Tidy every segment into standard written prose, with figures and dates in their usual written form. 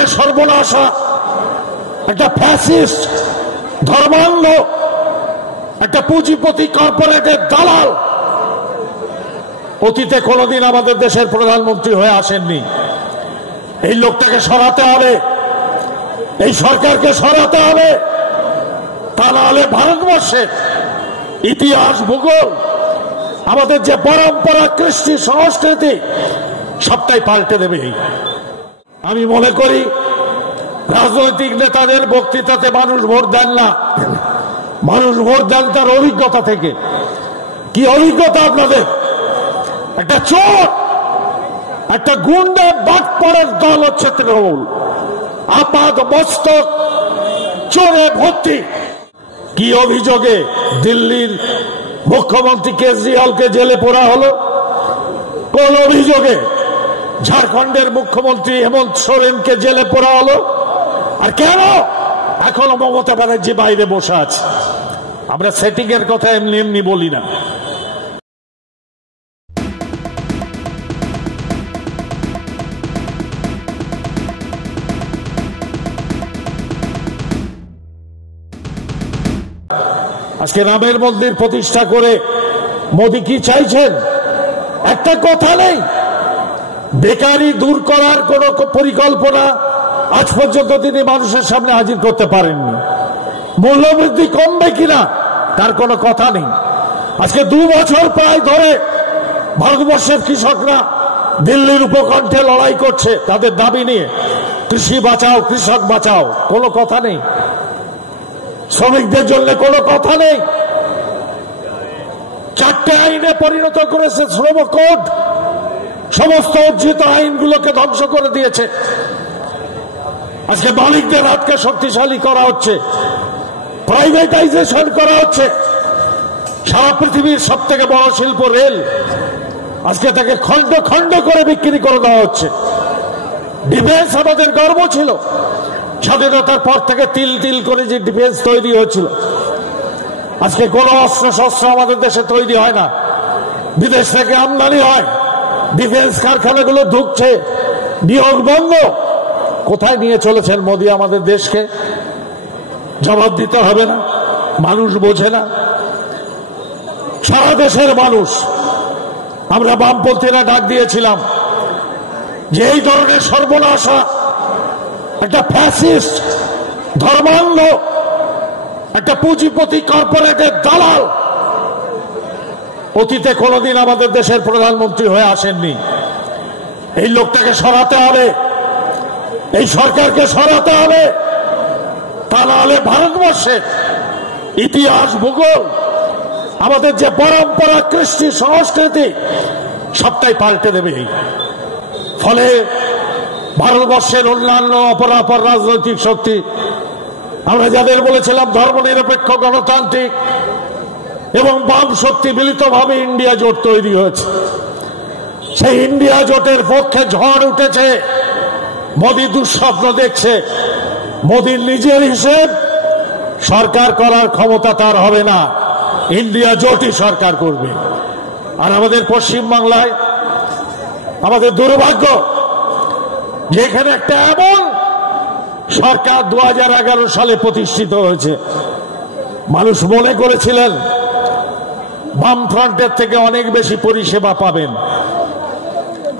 ধরনের সর্বনাশা, একটা ফ্যাসিস্ট, ধর্মান্ধ, একটা পুঁজিপতি কর্পোরেটের দালাল অতীতে কোনোদিন আমাদের দেশের প্রধানমন্ত্রী হয়ে আসেননি। এই লোকটাকে সরাতে হবে, এই সরকারকে সরাতে হবে, তা না হলে ভারতবর্ষের ইতিহাস, ভূগোল, আমাদের যে পরম্পরা, কৃষ্টি, সংস্কৃতি সবটাই পাল্টে দেবে। আমি মনে করি রাজনৈতিক নেতাদের বক্তৃতাতে মানুষ ভোট দেন না, মানুষ ভোট দেন তার অভিজ্ঞতা থেকে। কি অভিজ্ঞতা আপনাদের? একটা চোর, একটা গুন্ডা বাটপাড়ার দল হচ্ছে তৃণমূল, আপাত মস্তক চোরে ভর্তি। কি অভিযোগে দিল্লির মুখ্যমন্ত্রী কেজরিওয়ালকে জেলে পোড়া হলো? কোন অভিযোগে ঝাড়খণ্ডের মুখ্যমন্ত্রী হেমন্ত সোরেনকে জেলে পোড়া হলো? আর কেন? এখনো মমতা ব্যানার্জি বাইরে বসে আছে। আমরা সেটিং এর কথা এমনি এমনি বলি না। আজকে রামের মন্দির প্রতিষ্ঠা করে মোদী কি চাইছেন? একটা কথা নেই। বেকারি দূর করার কোন পরিকল্পনা আজ পর্যন্ত তিনি মানুষের সামনে হাজির করতে পারেননি। মূল্যবৃদ্ধি কমবে কিনা তার কোনো কথা নেই। আজকে 2 বছর প্রায় ধরে ভারতবর্ষের কৃষকরা দিল্লির উপকণ্ঠে লড়াই করছে তাদের দাবি নিয়ে, কৃষি বাঁচাও, কৃষক বাঁচাও, কোনো কথা নেই। শ্রমিকদের জন্য কোনো কথা নেই। 4টে আইনে পরিণত করেছে শ্রম কোড, সমস্ত অর্জিত আইনগুলোকে ধ্বংস করে দিয়েছে। আজকে মালিকদের হাতকে শক্তিশালী করা হচ্ছে, প্রাইভেটাইজেশন করা হচ্ছে। সারা পৃথিবীর সব থেকে বড় শিল্প রেল, আজকে তাকে খণ্ড খণ্ড করে বিক্রি করে দেওয়া হচ্ছে। ডিফেন্স আমাদের গর্ব ছিল, স্বাধীনতার পর থেকে তিল তিল করে যে ডিফেন্স তৈরি হয়েছিল, আজকে কোন অস্ত্র শস্ত্র আমাদের দেশে তৈরি হয় না, বিদেশ থেকে আমদানি হয়। ডিফেন্স কারখানাগুলো ঢুকছে, নিয়োগ বন্ধ। কোথায় নিয়ে চলেছেন মোদী আমাদের দেশকে? জবাব দিতে হবে না? মানুষ বোঝে না? সারা দেশের মানুষ, আমরা বামপন্থীরা ডাক দিয়েছিলাম যে এই ধরনের সর্বনাশা, একটা ফ্যাসিস্ট, ধর্মান্ধ, একটা পুঁজিপতি কর্পোরেটের দালাল অতীতে কোনোদিন আমাদের দেশের প্রধানমন্ত্রী হয়ে আসেননি। এই লোকটাকে সরাতে হবে, এই সরকারকে সরাতে হবে, তা না হলে ভারতবর্ষের ইতিহাস, ভূগোল, আমাদের যে পরম্পরা, কৃষ্টি, সংস্কৃতি সবটাই পাল্টে দেবে। ফলে ভারতবর্ষের অন্যান্য অপরাপর রাজনৈতিক শক্তি, আমরা যাদের বলেছিলাম ধর্মনিরপেক্ষ, গণতান্ত্রিক এবং বাম শক্তি মিলিতভাবে ইন্ডিয়া জোট তৈরি হয়েছে। সেই ইন্ডিয়া জোটের পক্ষে ঝড় উঠেছে। মোদী দুঃস্বপ্ন দেখছে। মোদীর নিজের হিসেব সরকার করার ক্ষমতা তার হবে না, ইন্ডিয়া জোটই সরকার করবে। আর আমাদের পশ্চিমবাংলায় আমাদের দুর্ভাগ্য, যেখানে একটা এমন সরকার 2011 সালে প্রতিষ্ঠিত হয়েছে, মানুষ মনে করেছিলেন বামফ্রন্টের থেকে অনেক বেশি পরিষেবা পাবেন।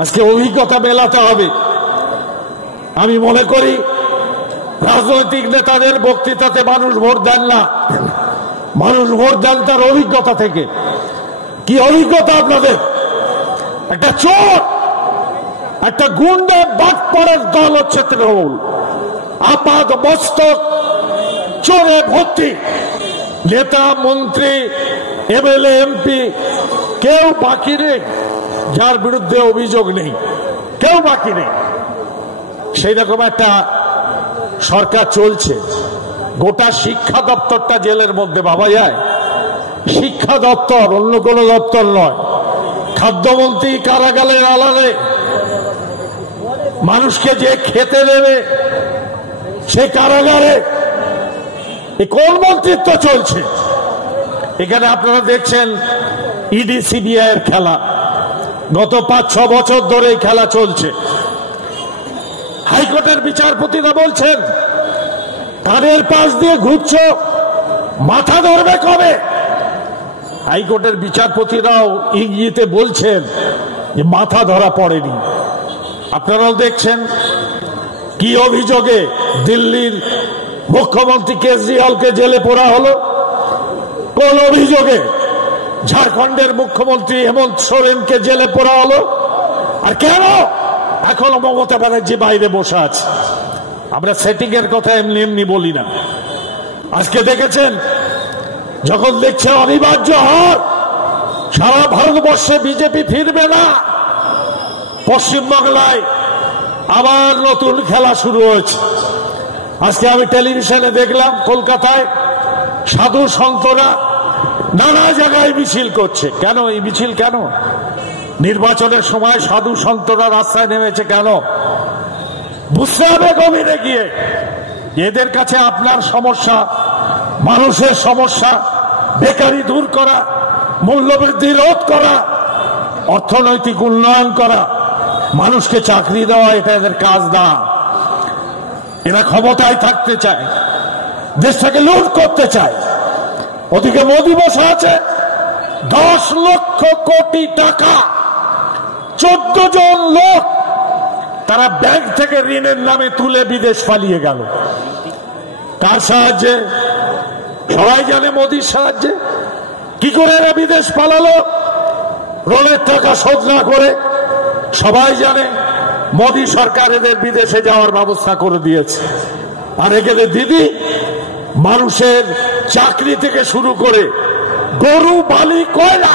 আজকে অভিজ্ঞতা মেলাতে হবে। আমি মনে করি রাজনৈতিক নেতাদের বক্তৃতাতে মানুষ ভোট দেন না, মানুষ ভোট দেন তার অভিজ্ঞতা থেকে। কি অভিজ্ঞতা আপনাদের? একটা চোর, একটা গুন্ডা বাটপাড়ার দল হচ্ছে তৃণমূল, আপাত মস্তক চোরে ভর্তি। নেতা, মন্ত্রী, এমএলএ, এমপি কেউ বাকি নেই যার বিরুদ্ধে অভিযোগ নেই, কেউ বাকি নেই। সেই রকম একটা সরকার চলছে। গোটা শিক্ষা দপ্তরটা জেলের মধ্যে ভাবা যায়? শিক্ষা দপ্তর, অন্য কোনো দপ্তর নয়। খাদ্যমন্ত্রী কারাগারের আড়ালে, মানুষকে যে খেতে দেবে সে কারাগারে। কোন মন্ত্রিত্ব চলছে এখানে? আপনারা দেখছেন ইডি সিবিআই এর খেলা। গত 5-6 বছর ধরে এই খেলা চলছে। হাইকোর্টের বিচারপতিরা বলছেন কানের পাশ দিয়ে ঘুরছ, মাথা ধরবে কবে? হাইকোর্টের বিচারপতিরাও ইঙ্গিতে বলছেন যে মাথা ধরা পড়েনি। আপনারাও দেখছেন কি অভিযোগে দিল্লির মুখ্যমন্ত্রী কেজরিওয়ালকে জেলে পোরা হলো, কোন অভিযোগে ঝাড়খণ্ডের মুখ্যমন্ত্রী হেমন্ত সোরেনকে জেলে পোরা হলো, আর কেন এখনো মমতা ব্যানার্জি বাইরে বসে আছে? আমরা সেটিং এর কথা এমনি এমনি বলি না। আজকে দেখেছেন যখন দেখছে অনিবার্য হার, সারা ভারতবর্ষে বিজেপি ফিরবে না, পশ্চিমবাংলায় আবার নতুন খেলা শুরু হয়েছে। আজকে আমি টেলিভিশনে দেখলাম কলকাতায় সাধু সন্তরা নানা জায়গায় মিছিল করছে। কেন এই মিছিল? কেন নির্বাচনের সময় সাধু সন্তরা রাস্তায় নেমেছে কেন? বুঝতে হবে গভীরে গিয়ে এদের কাছে আপনার সমস্যা, মানুষের সমস্যা, বেকারি দূর করা, মূল্যবৃদ্ধি রোধ করা, অর্থনৈতিক উন্নয়ন করা, মানুষকে চাকরি দেওয়া, এটা এদের কাজ না। এরা ক্ষমতায় থাকতে চায়, দেশটাকে লুট করতে চায়। ওদিকে মোদি বসে আছে 10 লক্ষ কোটি টাকা, 14 জন লোক তারা ব্যাংক থেকে ঋণের নামে তুলে বিদেশ পালিয়ে গেল। কার সাহায্যে? সবাই জানে মোদির সাহায্যে। কি করে এরা বিদেশ পালালো? ঋণের টাকা শোধ না করে। সবাই জানে মোদি সরকার এদের বিদেশে যাওয়ার ব্যবস্থা করে দিয়েছে। আর এখানে দিদি মানুষের চাকরি থেকে শুরু করে গরু, বালি, কয়লা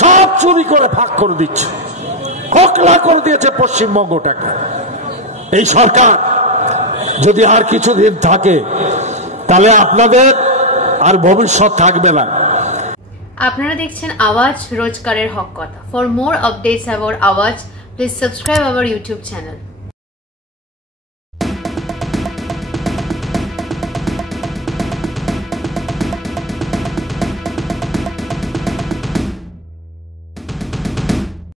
সব চুরি করে ভাগ করে দিচ্ছে, খোকলা করে দিয়েছে পশ্চিমবঙ্গটাকে। এই সরকার যদি আর কিছুদিন থাকে তাহলে আপনাদের আর ভবিষ্যৎ থাকবে না। আপনারা দেখছেন আওয়াজ, রোজকারের হক কথা। ফর মোর আপডেটস অ্যাবাউট আওয়াজ, please subscribe our YouTube channel.